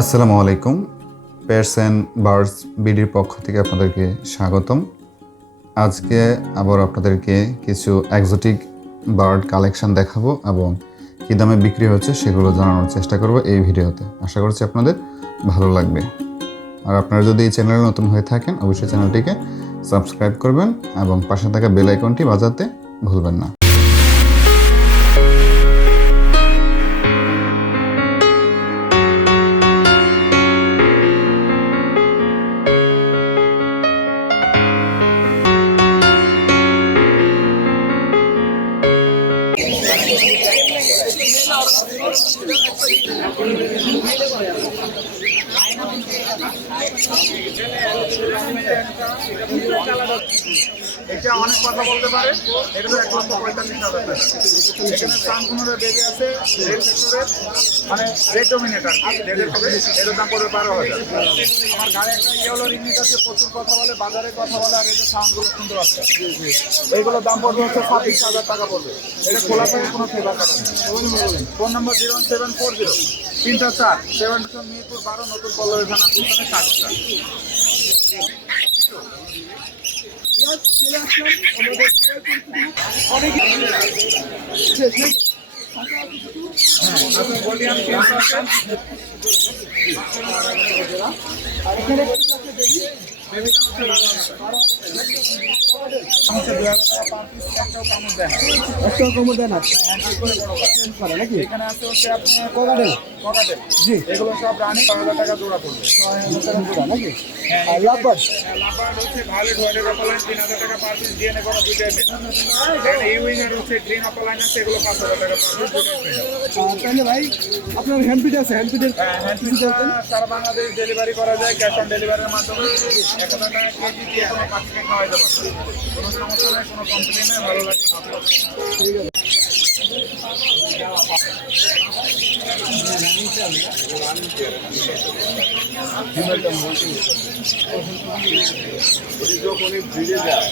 আসসালামু আলাইকুম। Pairs and birds বিডির পক্ষ থেকে আপনাদেরকে স্বাগতম। আজকে আবার আপনাদেরকে কিছু এক্সোটিক বার্ড কালেকশন দেখাবো এবং কী দামে বিক্রি হচ্ছে সেগুলো জানানোর চেষ্টা করব এই ভিডিওতে। আশা করছি আপনাদের ভালো লাগবে। আর আপনারা যদি এই চ্যানেলে নতুন হয়ে থাকেন অবশ্যই চ্যানেলটিকে সাবস্ক্রাইব করবেন এবং পাশে থাকা বেল আইকনটি বাজাতে ভুলবেন না। এটা অনেক কথা বলতে পারে। এটা তো 1,45,000 টাকা। এখানে সম্পূর্ণ বেবি আছে রেড সেক্টরের, মানে রেড ডমিনেটর রেডের হবে। এর দাম পড়বে 12,000। আমার গায়ে একটা ইয়েলো রিংনেট আছে, প্রচুর কথা বলে, বাজারে কথা বলে, আর এই যে সাউন্ডগুলো শুনতে পাচ্ছে। এইগুলোর দাম পড়বে হচ্ছে 26,000 টাকা পড়বে। এটা খোলা থাকে কোনো ফেভার পাবে না। ফোন নম্বর 01740 304 7 মিরপুর 12 নতুন পল্লবী থানার পিছনে কাজটা। এখানে আছে হচ্ছে আপনি কোকাটেল জি, এগুলো সব রানি 6,000 টাকা জোড়া পড়বে। 6,000 টাকা জোড়া নাকি? আর লাভবার্ড হচ্ছে ভায়োলেট হোয়াইটের অপালাইন 3,000 টাকা পার পিস, ডিএনএ করা দুইটাই মেল। এখানে ইউইনার হচ্ছে গ্রিন অপালাইন আছে, এগুলো 5,000 টাকা পার পিস, দুইটাই মেল। তাহলে ভাই আপনার হ্যান্ডপিট আছে, হ্যান্ডপিটের সারা বাংলাদেশ ডেলিভারি করা যায় ক্যাশ অন ডেলিভারির মাধ্যমে। 1,000 টাকা কেজি দিয়ে কোনো পাখিকে খাওয়াইতে পারবে, কোনো সমস্যা নেই, কোনো কমপ্লেন নেই, ভালো লাগে। ঠিক আছে। যখন ফিরে যায়